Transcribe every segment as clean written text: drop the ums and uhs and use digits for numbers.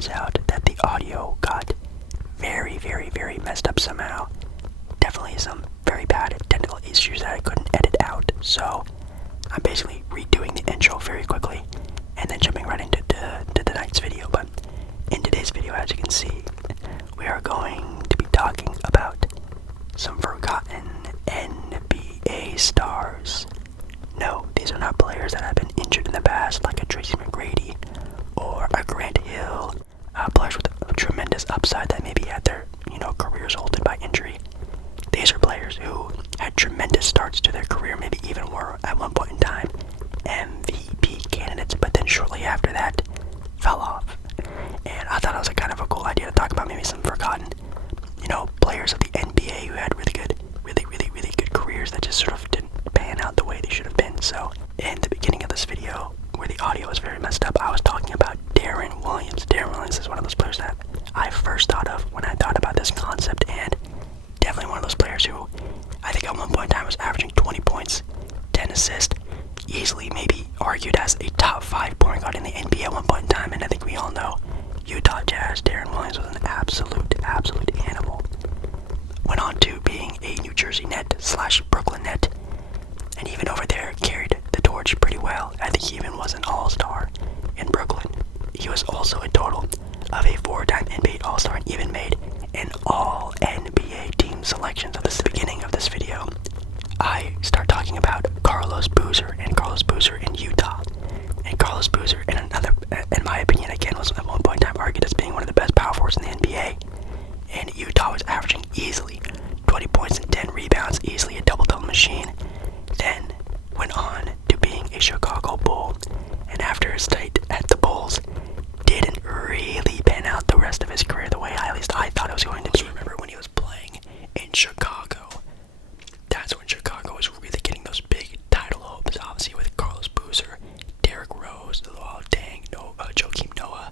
turns out that the audio got very messed up somehow. Definitely some very bad technical issues that I couldn't edit out. So I'm basically redoing the intro very quickly and then jumping right into tonight's video. But in today's video, as you can see, we are going to be talking about some forgotten NBA stars. No, these are not players that have been injured in the past, like a Tracy McGrady or a Grant Hill, players with a tremendous upside that maybe had their, careers halted by injury. These are players who had tremendous starts to their career, maybe even were at one point in time MVP candidates, but then shortly after that fell off. And I thought it was a kind of a cool idea to talk about maybe some forgotten, players of the NBA who had really good careers that just sort of didn't pan out the way they should have been. So in the beginning of this video, where the audio was very messed up, I was talking about Deron Williams. Deron Williams is one of those players that I first thought of when I thought about this concept, and definitely one of those players who I think at one point in time was averaging 20 points, 10 assists, easily maybe argued as a top 5 point guard in the NBA at one point in time. And I think we all know Utah Jazz Deron Williams was an absolute animal. Went on to being a New Jersey Net / Brooklyn Net, and even over there carried the torch pretty well. I think he even was an all-star in Brooklyn. He was also a total of a 4-time NBA All-Star and even made an All-NBA team selection. So this is the beginning of this video. I start talking about Carlos Boozer in Utah. And Carlos Boozer, in my opinion, again, was at one point in time argued as being one of the best power forwards in the NBA. And Utah was averaging easily 20 points and 10 rebounds, easily a double-double machine. Then went on to being a Chicago Bull, and after his stint at the Bulls, didn't really pan out the rest of his career the way at least I thought it was going to be. Remember when he was playing in Chicago? That's when Chicago was really getting those big title hopes, obviously with Carlos Boozer, Derrick Rose, Joakim Noah,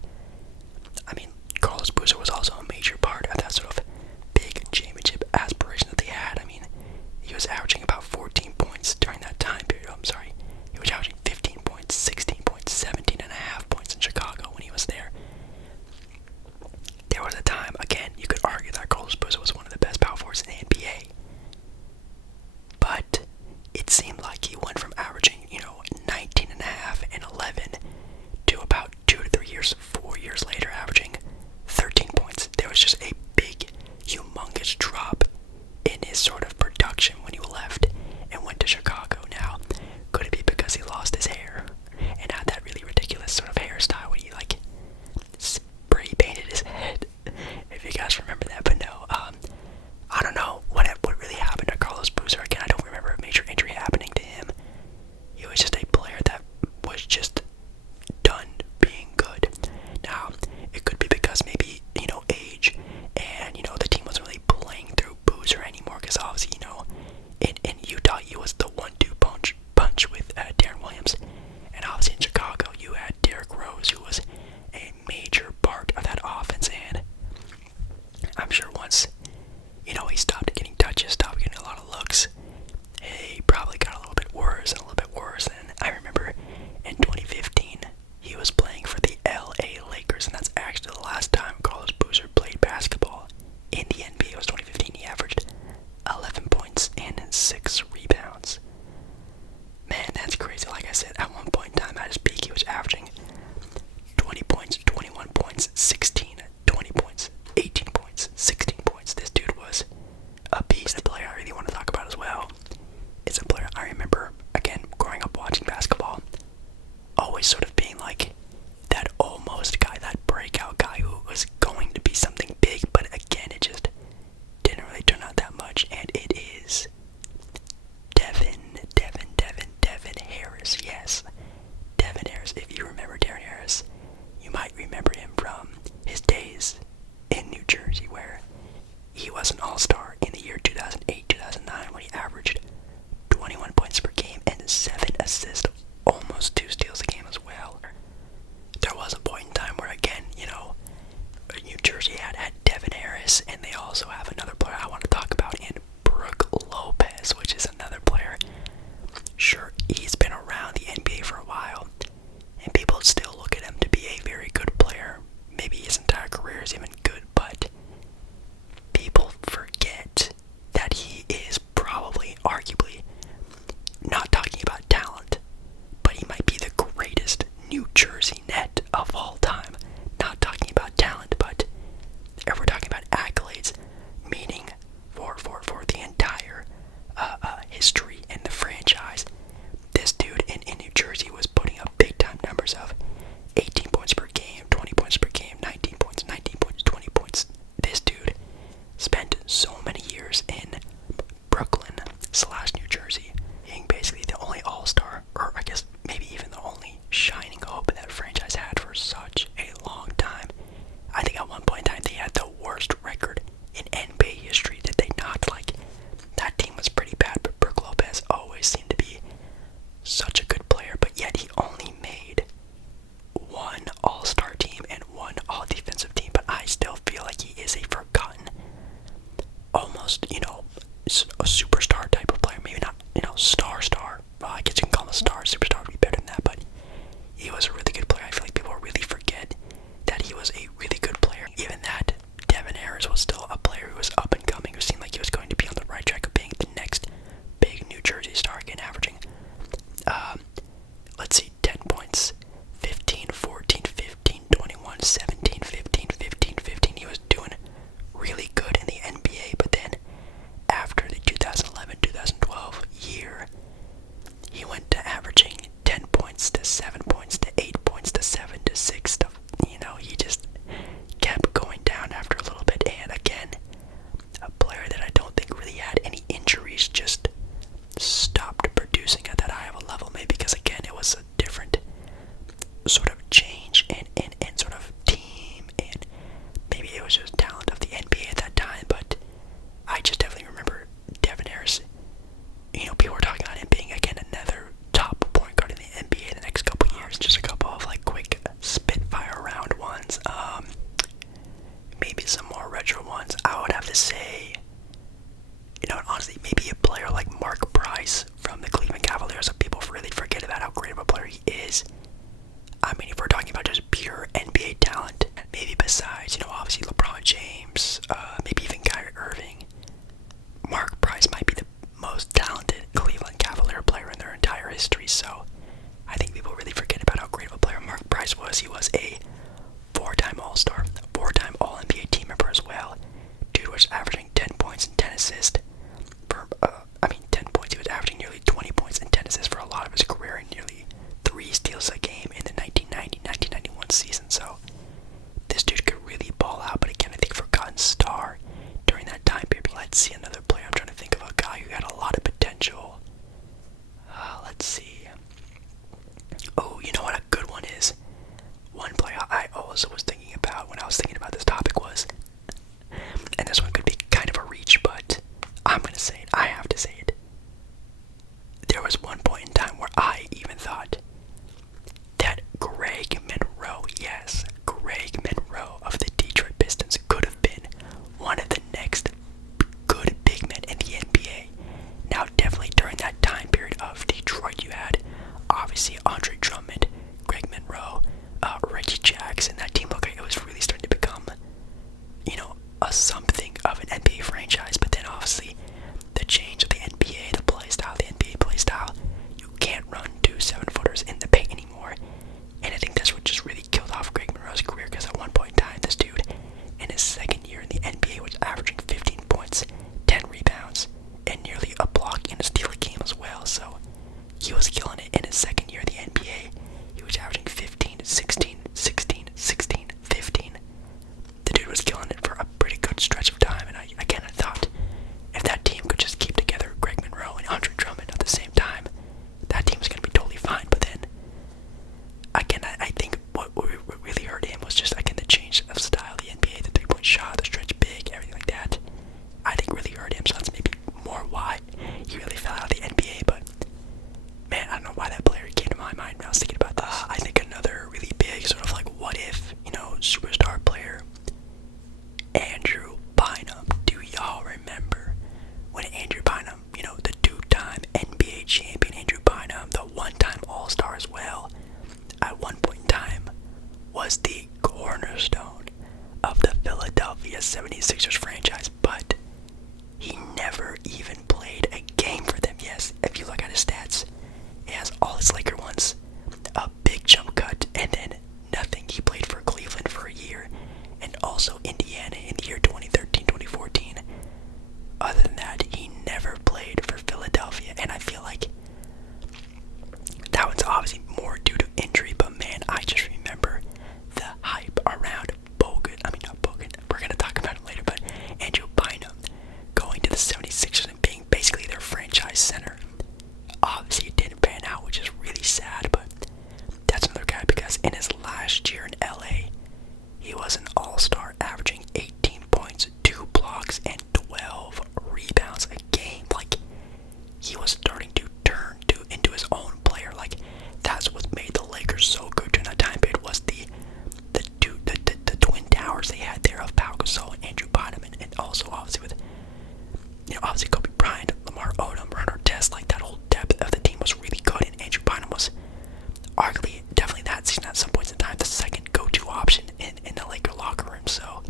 a 76ers franchise, but he never even played a game for them. Yes, if you look at his stats, he has all his Laker ones, a big jump cut, and then nothing. He played for Cleveland for a year, and also Indiana in the year 2013-2014. Other than that, he never played for Philadelphia, and I feel like that one's obviously more due to injury, but man, I just remember the hype around Bogut. I mean, not Bogut, we're going to talk about it later, but Andrew Bynum going to the 76ers and being basically their franchise center. Obviously, it didn't pan out, which is really sad, but that's another guy because in his last year in LA, he was an all-star, averaging 18 points, 2 blocks, and 12 rebounds a game. Like, he was starting to turn into his own player. Like, that's what made the Lakers so good during that time period was the twin towers they had there of Pau Gasol and Andrew Bynum, and also obviously with obviously Kobe Bryant, Lamar Odom, Ron Artest. Like, that whole depth of the team was really good, and Andrew Bynum was arguably definitely that season at some points in time the second go-to option in the Laker locker room. So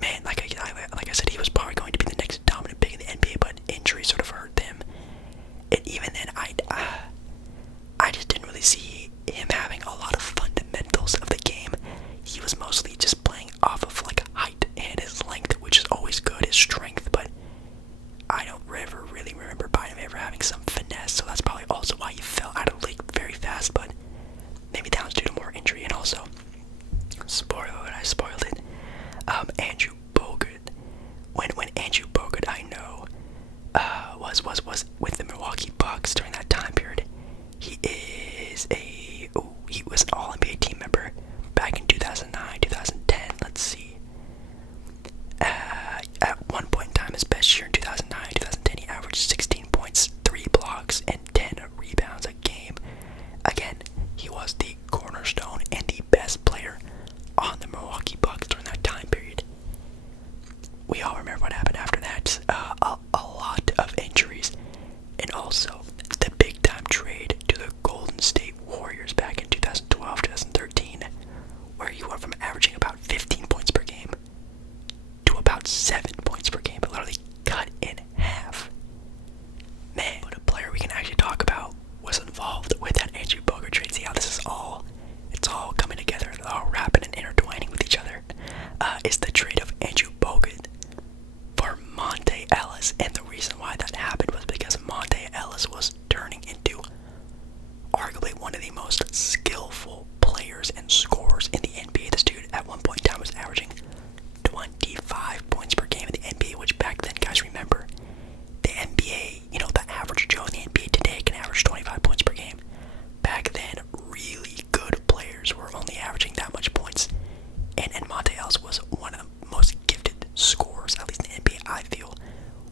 man, like I said, he was probably going to be the next dominant big in the NBA, but injury sort of hurt them. And even then, I just didn't really see him having a lot of fundamentals of the game. He was mostly just playing off of like height and his length, which is always good, his strength, but I don't ever really remember Bynum ever having some finesse, so that's probably also why he fell out of the league very fast, but maybe that was due to more injury. And also, spoiler alert, I spoiled it, Andrew Bogut, when Andrew Bogut, I know, was with the Milwaukee Bucks during that time period. He was an All-NBA team member back in 2009, 2010, let's see. At one point in time, his best year in 2009, 2010, he averaged 16 points, 3 blocks, and 10 rebounds a game. Again, he was the cornerstone and the best player on the Milwaukee Bucks during that time period. We all remember what happened after that. A lot of injuries, and also the big-time trade to the Golden State Warriors back in 2012, 2013, where he went from averaging about 15 points per game to about 7 points per game. It literally cut in half. Man, but a player we can actually talk about was involved with that Andrew Bogut trade. See how this is it's all coming together, it's all wrapping and intertwining with each other. Is the trade of Andrew Bogut for Monte Ellis, and the reason why that happened was because Monte Ellis was turning into arguably one of the most skillful players and scorers in the NBA. This dude at one point in time was averaging 25 points per game in the NBA, which back then, guys, remember, the NBA, the average Joe in the NBA today can average 25 points per game. Back then, really good players were only averaging that much points, and Monte Ellis was one of the most gifted scorers, at least in the NBA, I feel,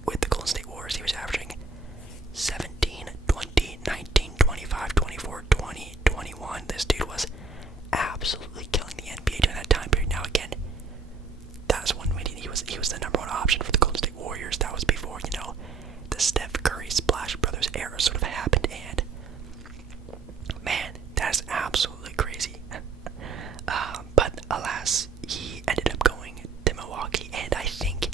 with the Golden State Warriors. He was averaging 17, 20, 19, 25, 24, 20, 21. This dude was absolutely killing the NBA during that time period. Now again, that's when he was the number one option for the Golden State Warriors. That was before, the Steph Curry Splash Brothers era sort of happened, and man, that is absolutely crazy. But alas, he ended up going to Milwaukee, and I think,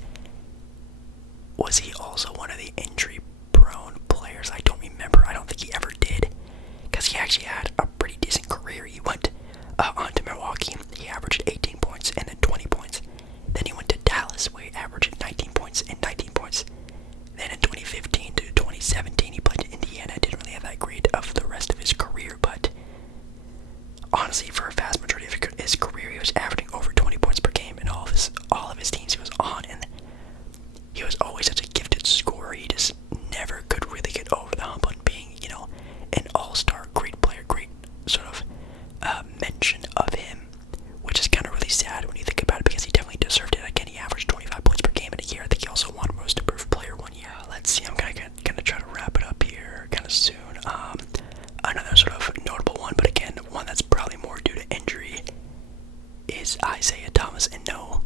was he also one of the injury-prone players? I don't remember. I don't think he ever did, because he actually had a pretty decent career. He went on to Milwaukee. He averaged 18 points and then 20 points. Then he went to Dallas, where he averaged 19 points and 19 points. Then in 2015 to 2017, he played in Indiana. Didn't really have that great of the rest of his career, but honestly, for a vast majority of his career, he was averaging over 20 points per game in all of his teams he was on, and he was always such a gifted scorer. He just never could really get over the hump on being, an all-star, great player, great sort of mention of him, which is kind of really sad when you think about it, because he definitely deserved it. Again, he averaged 25 points per game in a year. I think he also won Most Improved Player one year. Let's see, I'm gonna try to wrap it up here kind of soon. Another sort of notable one, but again, one that's probably more due to injury, is Isaiah Thomas. And no,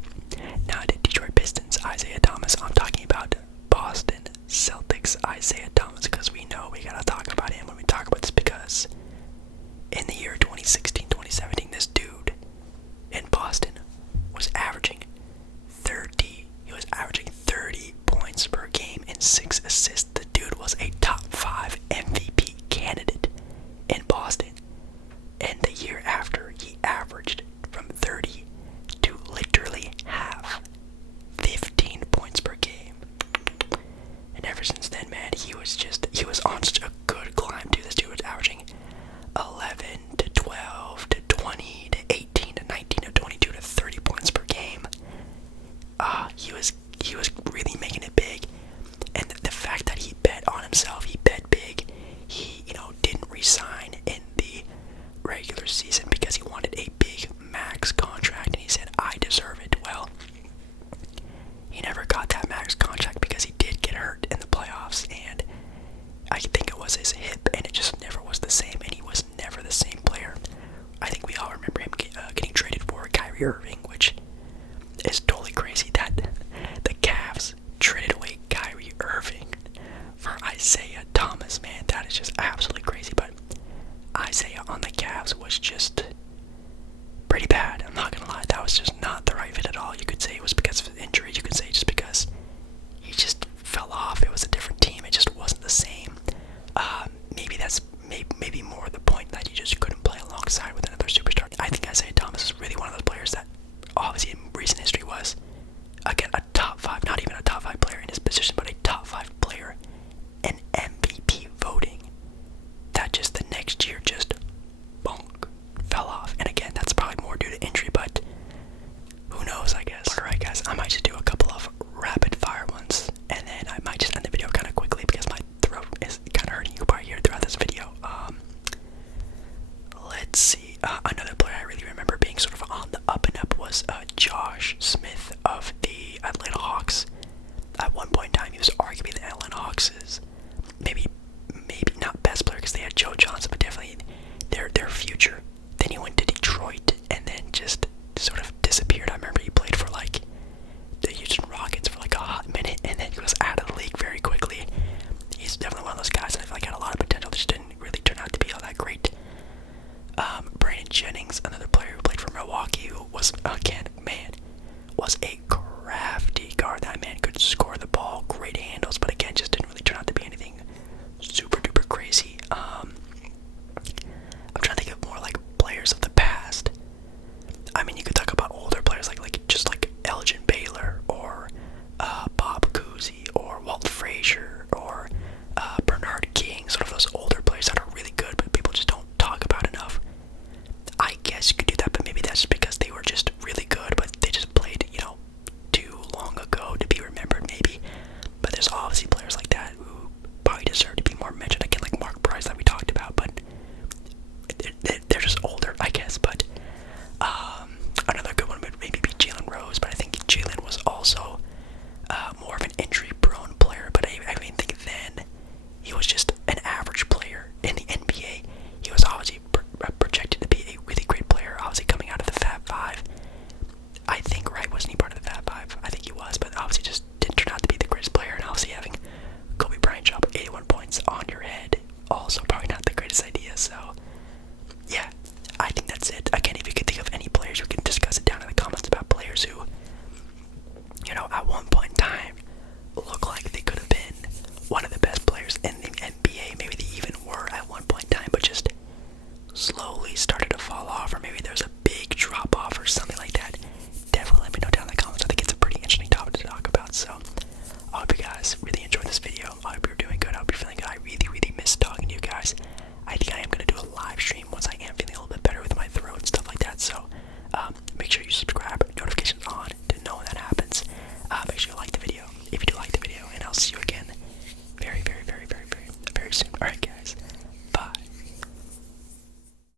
not Detroit Pistons Isaiah Thomas. I'm talking about Boston Celtics Isaiah Thomas, because we know we gotta talk about him when we talk about this, because in the year 2016-2017, this dude in Boston was averaging Kyrie Irving, which is totally crazy that the Cavs traded away Kyrie Irving for Isaiah Thomas. Man, that is just absolutely crazy. But Isaiah on the Cavs was just pretty bad. I'm not gonna lie, that was just not the right fit at all. You could say it was because of his injuries. You could say just because he just fell off. It was a different team. It just wasn't the same.